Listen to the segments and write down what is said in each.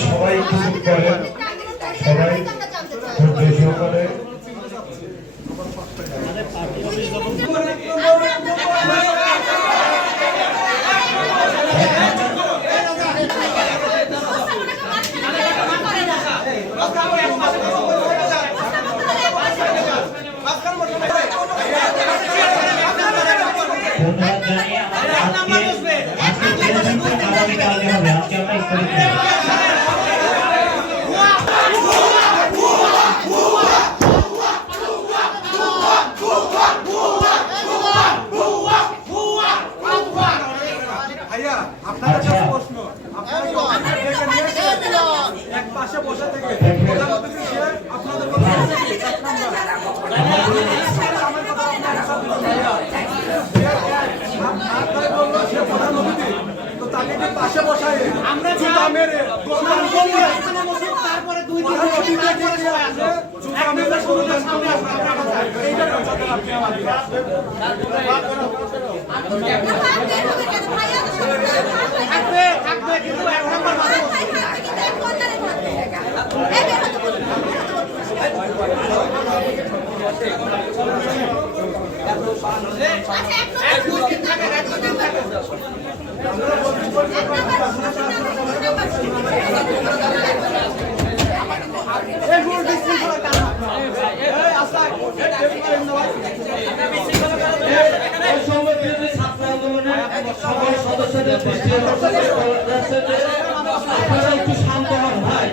সবাই কিছু করেন, সবাই ধৈর্য সহকারে পাশে বসাই আমরা জুতা মেরে তারপরে দুই দিন জুতা মেরে শুরু থাকবে থাকবে কিন্তু এক নম্বর সকল সদস্যদের আপনারা একটু শান্ত হন ভাই,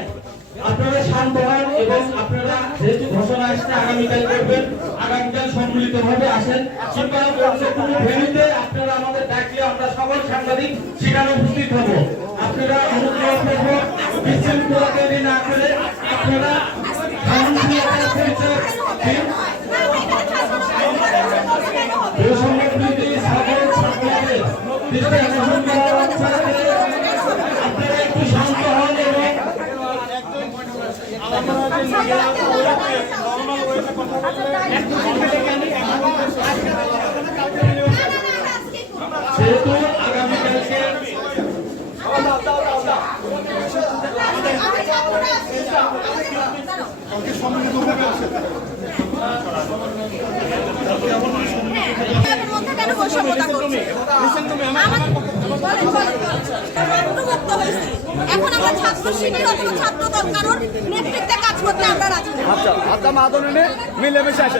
আপনারা শান্ত হন এবং আপনারা যেহেতু ঘোষণা আসছে আগামীকাল করবেন, আগামীকাল সম্মিলিত ভাবে আসেন কিংবা অন্য কোনো ভেন্যুতে আপনারা আমাদের ডাকলে আমরা সকল সাংবাদিক সেখানে উপস্থিত হব। আপনারা অনুগ্রহপূর্বক বিশৃঙ্খলা তৈরি না করে আপনারা আপনারা একটু শান্ত হন এবং যেহেতু আগামীকালকে এখন আমরা ছাত্র শিবির অথবা ছাত্র দল কারণ নেতৃত্বে কাজ করতে আমরা রাজি না। আচ্ছা আচ্ছা মাদনে মিলেমিশে আসে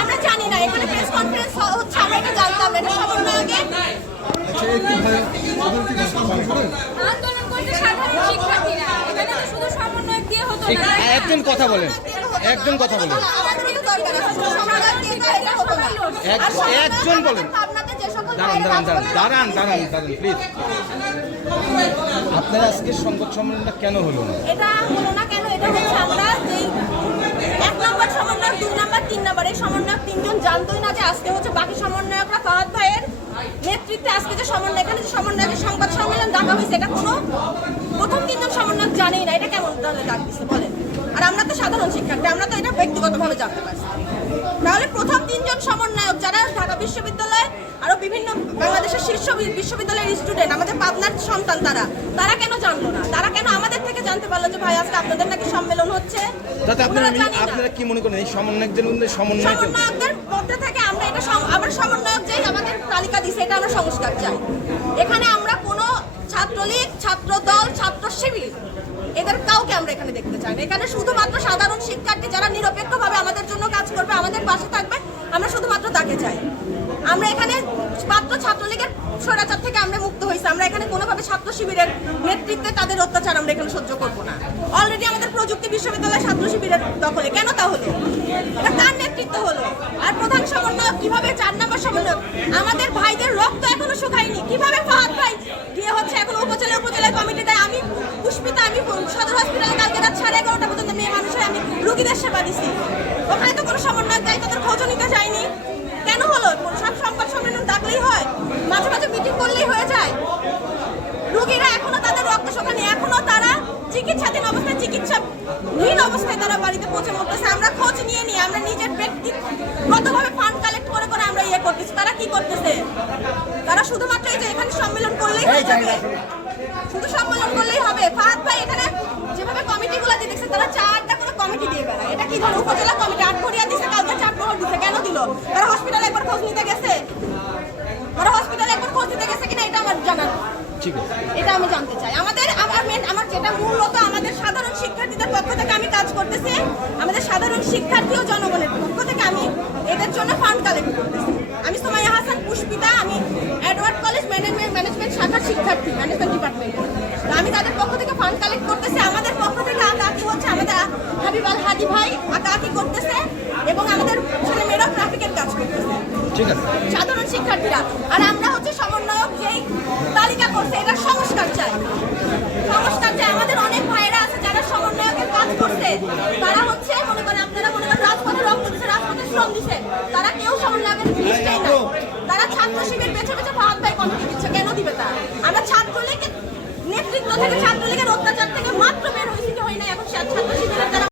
আমরা জানি না এখানে প্রেস কনফারেন্স হচ্ছে, আমরা এটা জানতাম না। এটা সমন্বয়কে আন্দোলন করতে সাধারণ শিক্ষার্থীরা, এখানে তো শুধু সমন্বয় দিয়ে হতো না। একজন কথা বলেন, একজন কথা বলেন, একজন বলেন। দাঁড়ান দাঁড়ান দাঁড়ান দাঁড়ান দাঁড়ান দাঁড়ান প্লিজ। আপনার আজকের সংবাদ সম্মেলনটা কেন হলো না? এটা হলো না কেন? এটা হচ্ছে আমরা যেই 1 নম্বর সমন্বয়ক, 2 নম্বর, 3 নম্বর এই সমন্বয়ক তিনজন জানতোই না যে আজকে হচ্ছে বাকি সমন্বয়করা ফাহাদ ভাইয়ের নেতৃত্বে আজকে যে সমন্বয়, এখানে যে সমন্বয়কের সংবাদ সম্মেলন ডাকা হয়েছে এটা কোনো প্রথম তিনজন সমন্বয়ক জানেই না। এটা কেমন তাহলে ডাক দিচ্ছে বলেন? আর আমরা তো সাধারণ শিক্ষার্থী, আমরা তো এটা ব্যক্তিগতভাবে জানতে পারছি। তাহলে প্রথম তিনজন সমন্বয়ক যারা ঢাকা বিশ্ববিদ্যালয় আরো বিভিন্ন বাংলাদেশের শীর্ষ বিশ্ববিদ্যালয়ের স্টুডেন্ট, আমাদের পাবনার সন্তান, তারা কেন জানলো না? তারা কেন আমাদের থেকে জানতে পারলো যে ভাই আজকে আপনাদের নাকি সম্মেলন হচ্ছে? তাতে আপনারা কি মনে করেন এই সমন্বয়কদের মধ্যে সমন্বয়কদের মধ্যে থেকে আমরা এটা আমরা সমন্বয়ক যেই আমাদের তালিকা দিছে এটা আমরা সংস্কার চাই। এখানে আমরা কোনো ছাত্রলীগ, ছাত্র দল, ছাত্র শিবির এদের কাউকে আমরা এখানে দেখতে চাই না। এখানে শুধুমাত্র সাধারণ শিক্ষার্থী যারা নিরপেক্ষভাবে আমাদের জন্য কাজ করবে, আমাদের পাশে থাকবে, আমরা শুধুমাত্র তাকে চাই। আমরা এখানে মাত্র ছাত্রলীগের স্বৈরাচার থেকে আমরা মুক্ত হয়েছি। আমরা এখানে কোনোভাবে ছাত্র শিবিরের নেতৃত্বে তাদের অত্যাচার আমরা এখানে সহ্য করবো না। অলরেডি আমাদের প্রযুক্তি বিশ্ববিদ্যালয় ছাত্র শিবিরের দখলে, কেন তা হলো? এটা কার নেতৃত্ব হলো? আর প্রধান সমন্বয়ক কিভাবে 4 নম্বর সমন্বয়ক? আমাদের ভাইদের রক্ত এখনো শুকায়নি, কিভাবে ফাহাদ ভাই গিয়ে হচ্ছে এখনো উপজেলা কমিটি দেয়? আমি পুষ্পিতা, আমি সদর হসপিটালে কালকে রাত 11:30 পর্যন্ত মেয়ে মানুষ হয়ে আমি রোগীদের সেবা দিচ্ছি। ওখানে তো কোনো সমন্বয়ক যাই তাদের খোঁজও নিতে যায়নি। কেন হলো? সব সংবাদ সম্মেলন ডাকলেই হয়। করতেছে। তারা শুধুমাত্র এই যে এখানে সম্মেলন করলেই হয়ে যাবে, শুধু সম্মেলন করলেই হবে। ফাহাদ ভাই এখানে যেভাবে কমিটিগুলো দিয়ে দেখছে, তারা 4টা করে কমিটি দিয়ে বেড়ায়। এটা কি ধরনের উপজেলা কমিটি? 8 ঘরিয়া দিছে, কালকে 4 প্রহর দিছে, কেন দিল? তারা হসপিটালে একবার খোঁজ নিতে গেছে? তারা হসপিটালে একবার খোঁজ নিতে গেছে কিনা এটা আমার জানা নেই। ঠিক আছে, এটা আমি জানতে চাই। আমার যেটা মূলত আমাদের সাধারণ শিক্ষার্থীদের পক্ষ থেকে আমি কাজ করতেছি, আমাদের সাধারণ শিক্ষার্থী ও জনগণের পক্ষ থেকে আমি এদের জন্য ফান্ড কালেক্ট করতেছি। আমি সুমাইয়া হাসান পুষ্পিতা, আমি এডওয়ার্ড কলেজ ম্যানেজমেন্ট শাখার শিক্ষার্থী, ম্যানেজমেন্ট ডিপার্টমেন্টে। তো আমি তাদের পক্ষ থেকে ফান্ড কালেক্ট করতেছি। আমাদের পক্ষ থেকে আঁকাআঁকি হচ্ছে, আমাদের হাবিব আল হাদি ভাই আঁকাআঁকি করতেছে এবং আমাদের ছেলেমেয়েরাও ট্রাফিকের কাজ করতেছে, ঠিক আছে। সাধারণ শিক্ষার্থীরা। আর আমরা হচ্ছে সমন্বয়ক যেই তালিকা করছে, এটার সংস্কার চাই, সংস্কার চাই। আমাদের অনেক ভাইরা আছে যারা সমন্বয়কের কাজ করছে, তারা হচ্ছে মনে করেন, আপনারা মনে করেন রাজপথে রক্ত দিচ্ছে, রাজপথে শ্রম দিচ্ছে, তারা কেউ সমন্বয়কের লিস্টেই নাই। তারা ছাত্র শিবির বেছে বেছে ফাহাদ ভাই কমিটি দিচ্ছে, কেন দিবে তারা? আমরা ছাত্রলীগের নেতৃত্ব থেকে, ছাত্রলীগের অত্যাচার থেকে মাত্র বের হয়েছি, হয় না এখন ছাত্র শিবিরের যারা